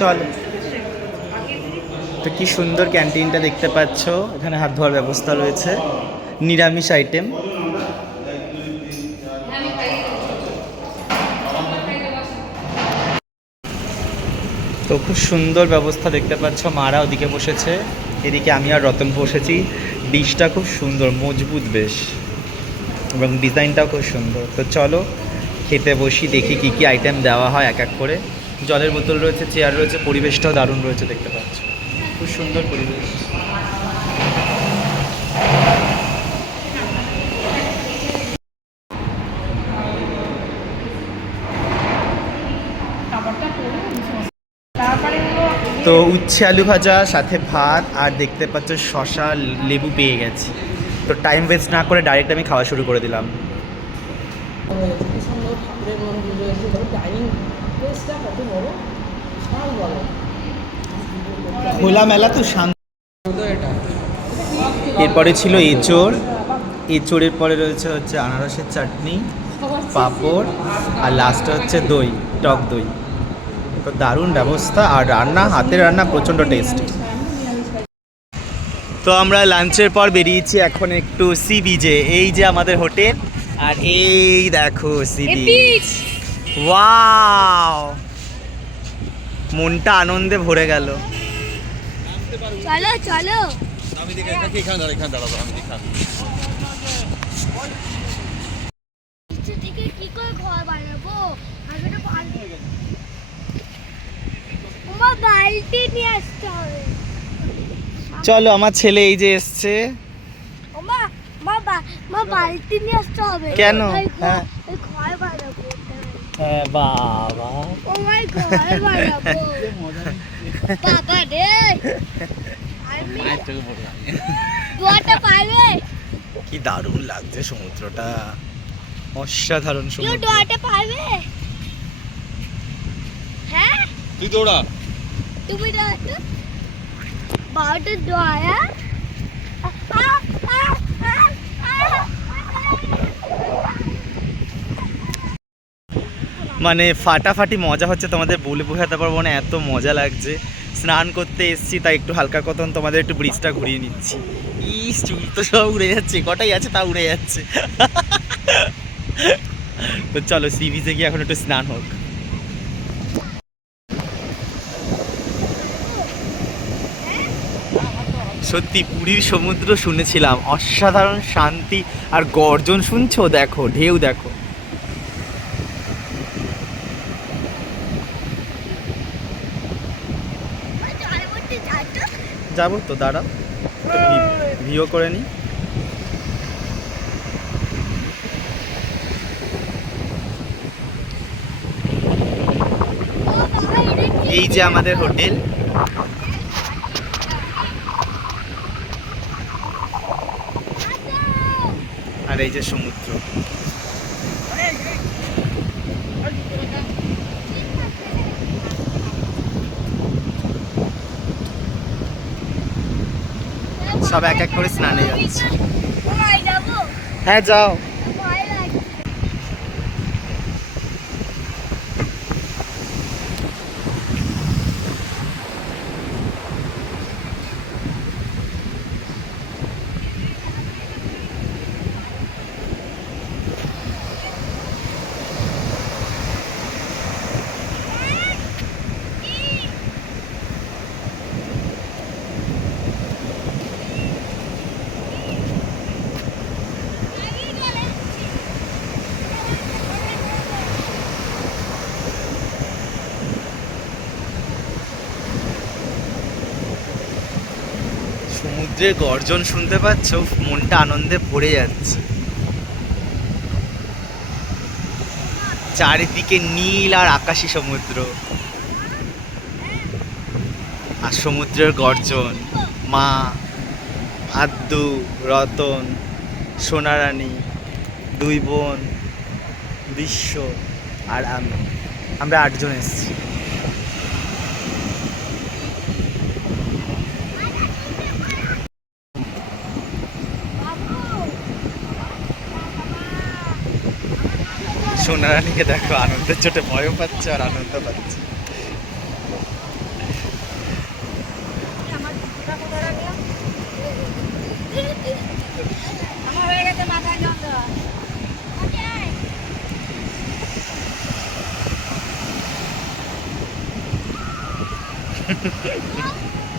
চলো। তো কি সুন্দর ক্যান্টিনটা দেখতে পাচ্ছ। এখানে হাত ধোয়ার ব্যবস্থা রয়েছে। নিরামিষ আইটেম। তো খুব সুন্দর ব্যবস্থা দেখতে পাচ্ছ। মারা ওদিকে বসেছে। এদিকে আমি আর রতন বসেছি। ডিশটা খুব সুন্দর, মজবুত বেশ। এবং ডিজাইনটাও খুব সুন্দর। তো চলো খেতে বসি, দেখি কি কি আইটেম দেওয়া হয় এক এক করে। জলের বোতল রয়েছে চেয়ার রয়েছে পরিবেশটাও দারুণ রয়েছে দেখতে পাচ্ছ। খুব সুন্দর পরিবেশ। তো উচ্ছে আলু ভাজা সাথে ভাত আর দেখতে পাচ্ছ শশা লেবু পেয়ে গেছি। তো টাইম ওয়েস্ট না করে ডাইরেক্ট আমি খাওয়া শুরু করে দিলাম। কি সুন্দর ঠাকুরের মন্দির রয়েছে তবে ডাইনিং প্লেসটা কত বড় সব বড় খোলা মেলা তো শান্ত। এরপরে ছিল এঁচোড়। এঁচোড়ের পরে রয়েছে হচ্ছে আনারসের চাটনি পাঁপড় আর লাস্টে হচ্ছে দই টক দই। তো দারুণ ব্যবস্থা আর রান্না হাতের রান্না প্রচণ্ড টেস্টি তো আমরা লাঞ্চের পর বেরিয়েছি এখন একটু সি বিচে এই যে আমাদের হোটেল আর এই দেখো সি বিচ ওয়াও মনটা আনন্দে ভরে গেল। চলো চলো। আমি দেখে এখানে এখানে দাঁড়া এখানে দাঁড়াবো আমি দেখাবো কি করে ঘর বানাবো? আগে তো বালতি আমার বালতি নিয়ে আসতে হবে। চলো আমার ছেলে এই যে এসছে। মা বালতি নিয়ে আসতে হবে। কেন? হ্যাঁ। ওই ঘর বানাবো হ্যাঁ বাবা। ও মাই ঘর বানাবো বাবা রে আমি দুয়াটা পারবে? কি দারুণ লাগছে সমুদ্রটা। অসাধারণ সমুদ্র। দুয়াটা পারবে? হ্যাঁ? তুই দৌড়া। তুমি দোয়া মানে ফাটাফাটি মজা হচ্ছে তোমাদের বলে বোঝাতে পারব না, এত মজা লাগছে। স্নান করতে এসছি, তাই একটু হালকা কতন তোমাদের একটু ব্রিজটা ঘুরিয়ে নিচ্ছি। ইস, চুল তো সব উড়ে যাচ্ছে, কটাই আছে তা উড়ে যাচ্ছে। তো চলো সি বিচে গিয়ে এখন একটু স্নান হোক। সত্যি, পুরীর সমুদ্র শুনেছিলাম, অসাধারণ শান্তি আর গর্জন, শুনছো? দেখো, ঢেউ দেখো। যাব তো দাঁড়াও ভিও করে নি। এই যে আমাদের হোটেল। আর এই যে সমুদ্র। সব এক এক করে স্নানে যাচ্ছে। হ্যাঁ যাও ভয় লাগছে সমুদ্রের গর্জন শুনতে পাচ্ছ, মনটা আনন্দে ভরে যাচ্ছে। চারিদিকে নীল আর আকাশী সমুদ্র। আর সমুদ্রের গর্জন, মা, আদ্দু, রতন, সোনারানী, দুই বোন, বিশ্ব আর আমি। আমরা আটজন এসেছি। সোনারানিকে দেখো আনন্দের চোটে ভয়ও পাচ্ছে আর আনন্দ পাচ্ছে Ha ha ha.